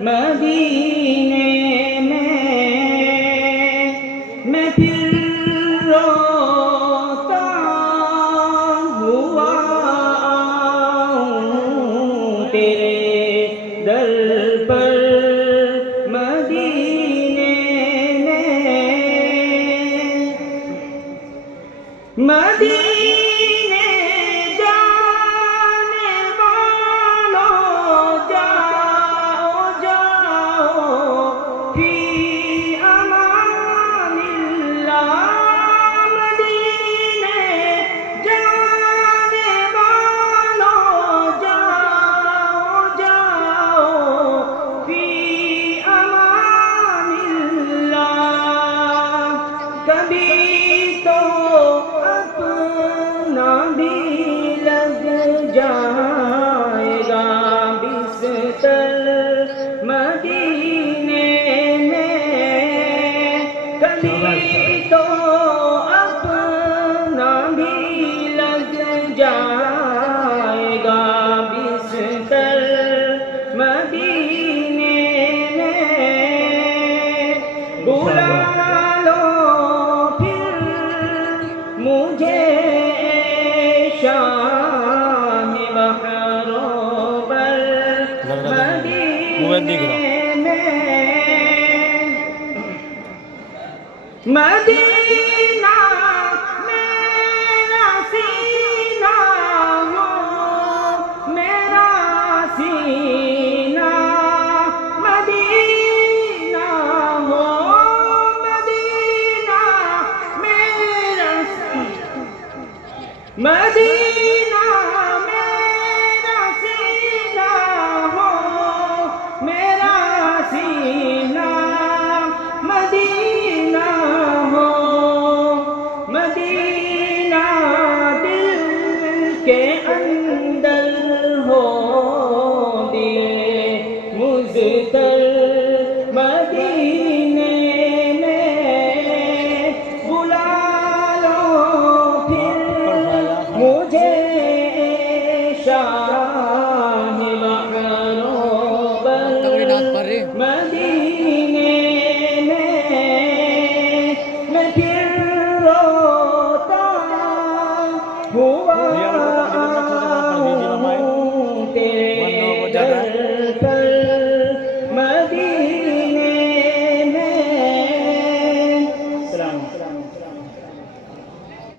مدینے میں پھر روتا ہوا آؤں تیرے در پر مدینے مدینے جانے والوں جاؤ جاؤ فی امان اللہ مدینے جانے والوں جاؤ جاؤ فی امان اللہ کبھی تو بھی لگ جائے گا بستر مدینے میں کبھی تو اپنا بھی لگ جائے گا بستر مدینے میں بلا لو پھر مجھے شاہ بحروں پر مدینہ میرا سینہ ہو میرا سینہ مدینہ ہو مدینہ میرا مدینہ میرا سینہ ہو میرا سینہ مدینہ ہو مدینہ دل کے اندر ہو دل مضطر